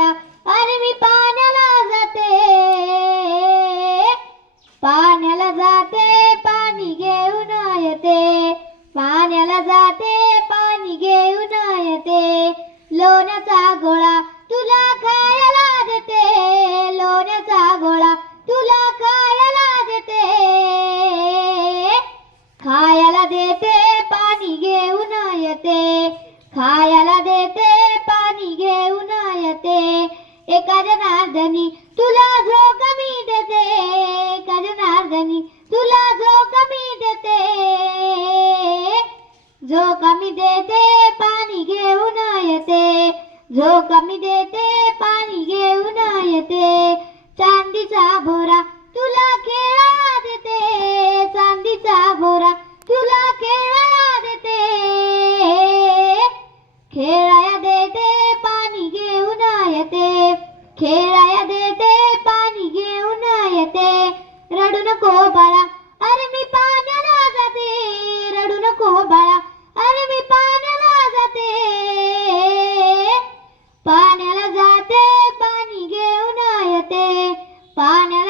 गोळा, अरे मी पाण्याला जाते, पाण्याला जाते पाणी घेऊन येते, पाण्याला जाते पाणी घेऊन येते. लोण्याचा गोळा तुला खायला देते, लोण्याचा गोळा तुला खायला देते, खायला देते पाणी घेऊन येते, खायला देते पाणी घेऊन येते. एका जनार्दनी तुला जो कमी देते, एका जनार्दनी तुला जो कमी देते, जो कमी देते पाणी घेऊन येते, जो कमी देते पाणी घेऊन येते. चांदीचा भोरा तुला खेळा देते, चांदीचा भोरा तुला खेळा देते, खेळाया देते पाणी घेऊन येते, खेळाया देते पाणी घेऊन येते. रडू नको बाळा, अरे मी पाण्याला जाते, रडू नको बाळा, अरे मी पाण्याला जाते, पाण्याला जाते पाणी घेऊन येते, पाण्याला